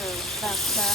rồi sạc đã.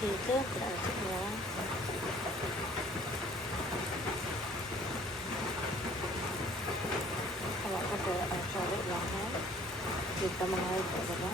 Thì cứ đợi chút nữa. Kalau ada sore banget, kita mengalir berapa?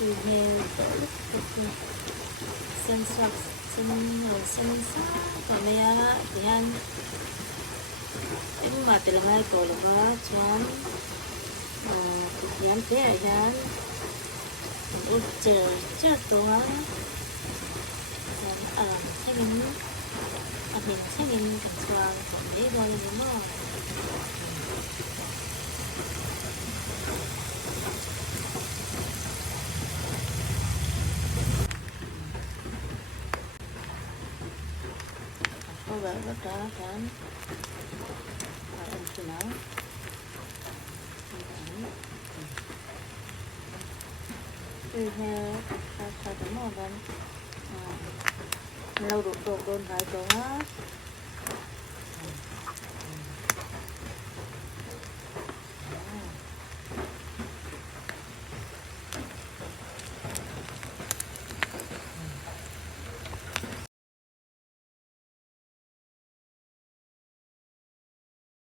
Inhale sensa kamaya dihan emma telangai ko lawa chuan dihan te hian cher tonga hengin kan chuan ko nei bol ni mo rất là kan em nào theo sao đúng rồi lâu đủ đồn phải đó